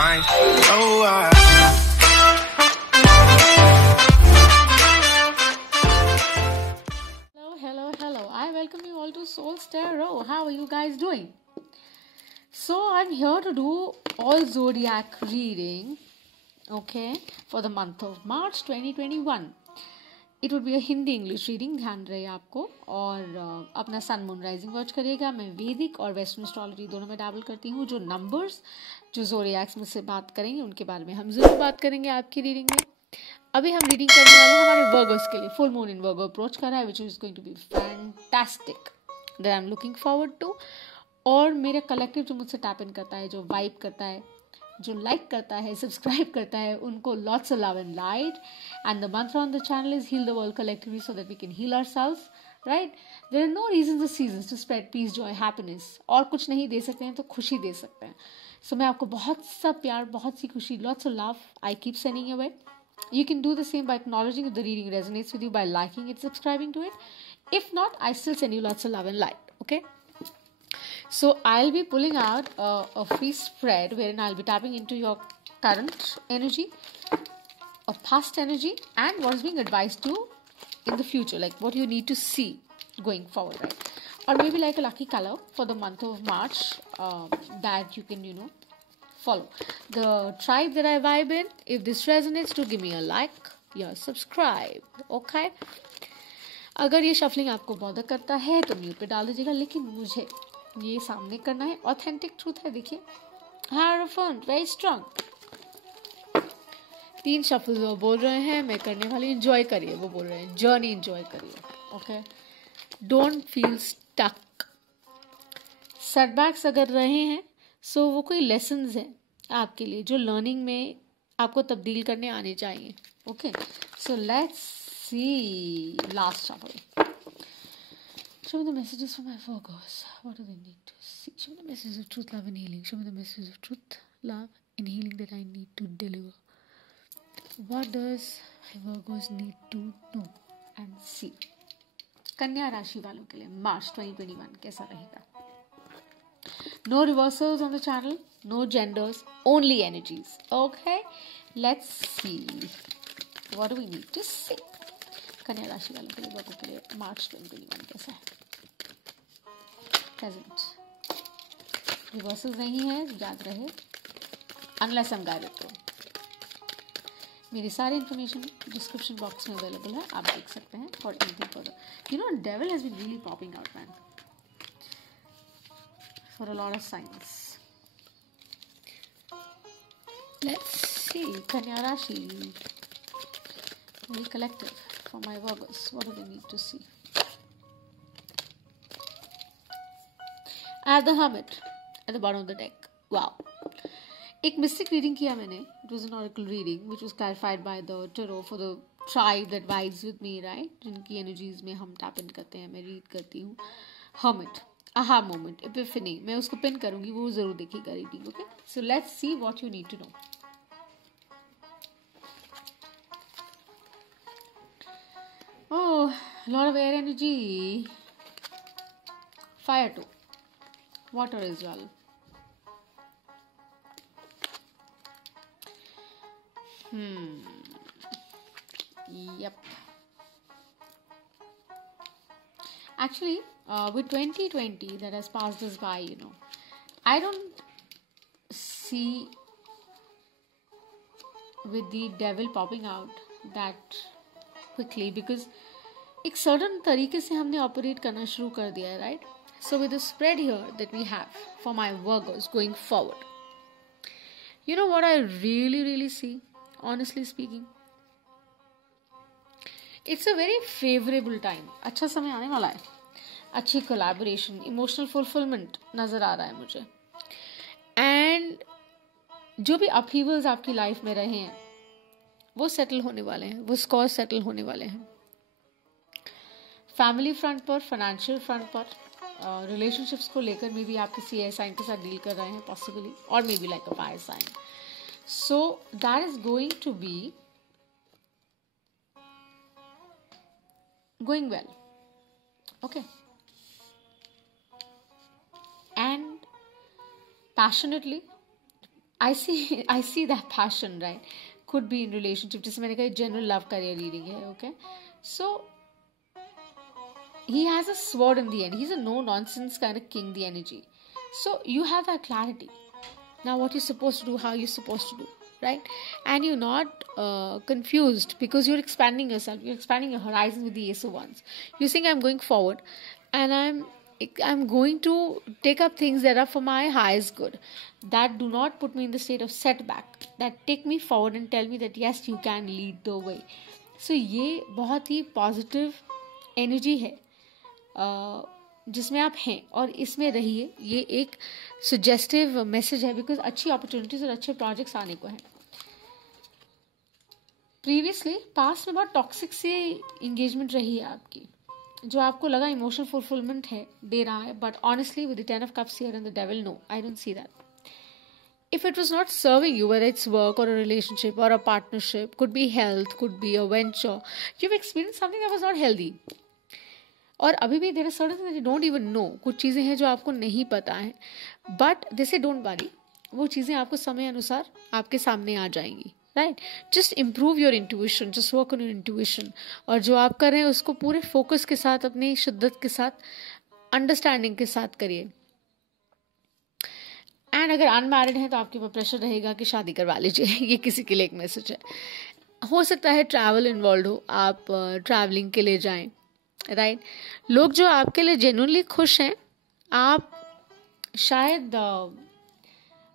mind. Oh, Hello. I welcome you all to Soul's Tarot. How are you guys doing? So I'm here to do all zodiac reading, okay, for the month of March 2021. It would be a Hindi English reading, ध्यान रहे आपको. और अपना sun moon rising watch करिएगा. मैं वैदिक और western astrology दोनों में डैबल करती हूँ. जो नंबर्स जो ज़ोडिएक्स मुझसे बात करेंगे उनके बारे में हम जरूर बात करेंगे आपकी रीडिंग में. अभी हम रीडिंग करने वाले हैं हमारे वर्गोस के लिए. Full moon in Virgo approach कर रहा है, which is going to be fantastic, that I am looking forward to. और मेरा कलेक्टिव जो मुझसे टैप इन करता है, जो वाइब करता है, जो लाइक करता है, सब्सक्राइब करता है, उनको lots of love and light. And the mantra on the channel is heal the world collectively so that we can heal ourselves, right. There are no reasons or seasons to spread peace, joy, happiness. और कुछ नहीं दे सकते हैं तो खुशी दे सकते हैं. सो मैं आपको बहुत सा प्यार, बहुत सी खुशी, lots of love I keep sending away. You can do the same by acknowledging if the reading resonates with you, by liking it, subscribing to it. If not, I still send you lots of love and light, okay? So I'll be pulling out a free spread wherein I'll be tapping into your current energy, or past energy, and what is being advised to in the future, like what you need to see going forward, right? Or maybe like a lucky color for the month of March that you can, follow. The tribe that I vibe in, if this resonates, to give me a like, yeah, subscribe, okay? अगर ये शफलिंग आपको बॉदर करता है तो म्यूट पे डाल दीजिएगा, लेकिन मुझे ये सामने करना है. ऑथेंटिक ट्रूथ है. देखिए, हायरोफेंट वेरी स्ट्रांग. 3 शफल्स वो बोल रहे हैं, मैं करने वाली. एंजॉय करिए, वो बोल रहे हैं जर्नी एंजॉय करिए, okay. Don't feel stuck. Setbacks अगर रहे हैं सो वो कोई लेसन्स हैं आपके लिए जो लर्निंग में आपको तब्दील करने आने चाहिए, okay. So let's C last shuffle. Show me the messages for my Virgos. What do they need to see? Show me the messages of truth, love and healing. Show me the messages of truth, love and healing that I need to deliver. What does my Virgos need to know and see? कन्या राशि वालों के लिए मार्च 2021 कैसा रहेगा? No reversals on the channel, no genders, only energies. Okay, let's see. What do we need to see? कन्या राशि वालों के लिए, वर्गों के लिए मार्च 2021 कैसा है? प्रेजेंट. रिवर्सल्स नहीं है, याद रहे. अनलेस हम गाइडेड तो. मेरी सारी इन्फॉर्मेशन डिस्क्रिप्शन बॉक्स में अवेलेबल है, आप देख सकते हैं. For anything further, Devil has been really popping out, man, for a lot of signs. Let's see, Kanya Rashi, very collective for my Virgos. What do they need to see? I have the Hermit at the bottom of the deck. Wow. एक mistake reading किया मैंने. It was an oracle reading which was clarified by the tarot for the tribe that vibes with me, right? जिनकी एनर्जीज में हम tap in करते हैं, मैं रीड करती हूँ. Hermit, aha moment, epiphany. मैं उसको पिन करूंगी, वो जरूर देखिएगा reading, okay. So let's see what you need to know. Oh, lot of air energy. Fire too. Water as well. Yep. Actually, with 2020 that has passed us by, I don't see with the devil popping out that quickly, because एक certain तरीके से हमने ऑपरेट करना शुरू कर दिया है, right? So with the spread here that we have for my Virgos going forward, you know what I really see, honestly speaking, it's a very favorable time. अच्छा समय आने वाला है. अच्छी कोलैबोरेशन, इमोशनल फुलफिलमेंट नजर आ रहा है मुझे. एंड जो भी अपहीवल्स आपकी लाइफ में रहे हैं वो सेटल होने वाले हैं, वो स्कोर सेटल होने वाले हैं. फैमिली फ्रंट पर, फाइनेंशियल फ्रंट पर, रिलेशनशिप्स को लेकर मे बी आप किसी एयर साइन के साथ डील कर रहे हैं पॉसिबली, और maybe like a fire sign. So that is going to be going well, okay. And passionately, I see that passion, right? Could be in relationship. जैसे मैंने कहा general love career reading है, okay? So he has a sword in the end. He's a no nonsense kind of king, the energy. So you have that clarity. Now what you're supposed to do, how you're supposed to do, right? And you're not confused because you're expanding yourself. You're expanding your horizon with the Ace of Wands. You're saying, I'm going forward, and I'm going to take up things that are for my highest good, that do not put me in the state of setback, that take me forward and tell me that yes, you can lead the way. So ये बहुत ही positive energy है जिसमें आप हैं, और इसमें रहिए. ये एक सजेस्टिव मैसेज है बिकॉज अच्छी अपॉर्चुनिटीज और अच्छे प्रोजेक्ट्स आने को हैं. प्रीवियसली पास्ट में बहुत टॉक्सिक सी इंगेजमेंट रही है आपकी, जो आपको लगा इमोशनल फुलफिलमेंट है, दे रहा है, but honestly with the 10 of Cups here and the Devil, no, I don't see that. If it was not serving you, whether it's work or a relationship or a partnership, could be health, could be a venture, you've experienced something that was not healthy. और अभी भी there are certain things that you don't even know. कुछ चीज़ें हैं जो आपको नहीं पता है, but they say don't worry, वो चीज़ें आपको समय अनुसार आपके सामने आ जाएंगी, right? Just improve your intuition, just work on your intuition. और जो आप कर रहे हैं उसको पूरे फोकस के साथ, अपनी शिद्दत के साथ, अंडरस्टैंडिंग के साथ करिए. एंड अगर अनमैरिड है तो आपके ऊपर प्रेशर रहेगा कि शादी करवा लीजिए. ये किसी के लिए एक मैसेज है. हो सकता है ट्रैवल इन्वॉल्व हो, आप ट्रैवलिंग के लिए जाएं, राइट? लोग जो आपके लिए जेन्युइनली खुश हैं, आप शायद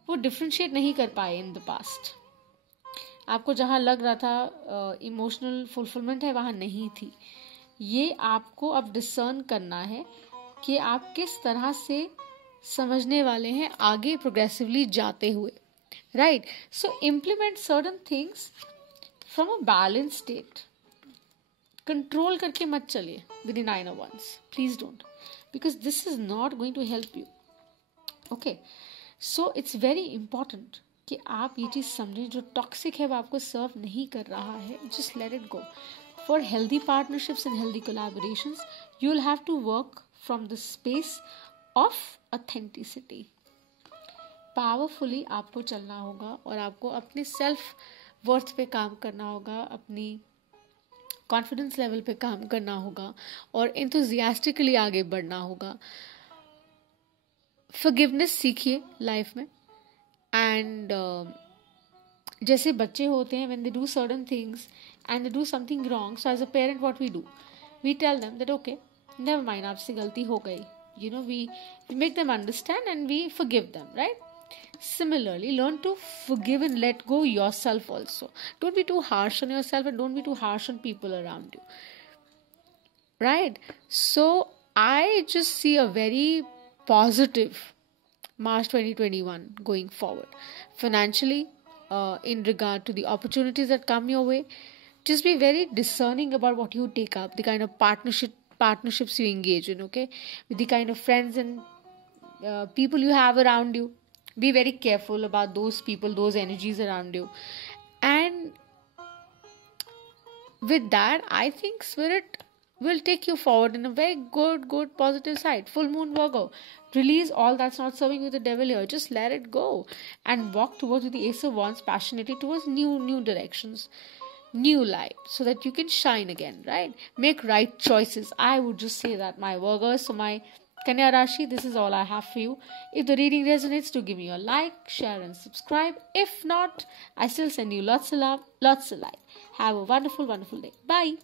वो डिफ्रेंशिएट नहीं कर पाए इन द पास्ट. आपको जहाँ लग रहा था इमोशनल फुलफिलमेंट है, वहाँ नहीं थी. ये आपको अब डिसर्न करना है कि आप किस तरह से समझने वाले हैं आगे प्रोग्रेसिवली जाते हुए, right? So implement certain things from a balance state. Control करके मत चलिए with the 9 of Wands. Please don't, because this is not going to help you. Okay, so it's very important कि आप ये चीज़ समझें, जो टॉक्सिक है वो आपको सर्व नहीं कर रहा है, just let it go. For healthy partnerships and healthy collaborations you will have to work from the space of authenticity. Powerfully आपको चलना होगा और आपको अपने सेल्फ वर्थ पे काम करना होगा, अपनी कॉन्फिडेंस लेवल पे काम करना होगा और एंथुजियास्टिकली आगे बढ़ना होगा. फॉरगिवनेस सीखिए लाइफ में. एंड जैसे बच्चे होते हैं, when they do certain things and they do something wrong, so as a parent what we do, we tell them that okay, never mind, आपसे गलती हो गई. You know, we make them understand and we forgive them, right? Similarly, learn to forgive and let go yourself also. Don't be too harsh on yourself and don't be too harsh on people around you, right? So I just see a very positive March 2021 going forward. Financially, in regard to the opportunities that come your way, just be very discerning about what you take up, the kind of partnerships you engage in, okay? With the kind of friends and people you have around you. Be very careful about those people, those energies around you. And with that, I think Spirit will take you forward in a very good positive side. Full moon Virgo, release all that's not serving you, the Devil here. Just let it go and walk towards the Ace of Wands passionately towards new directions, new light, so that you can shine again, right? Make right choices. I would just say that, my Virgos. So my Kanya Rashi, this is all I have for you. If the reading resonates, do give me a like, share and subscribe. If not, I still send you lots of love, lots of light. Have a wonderful day. Bye.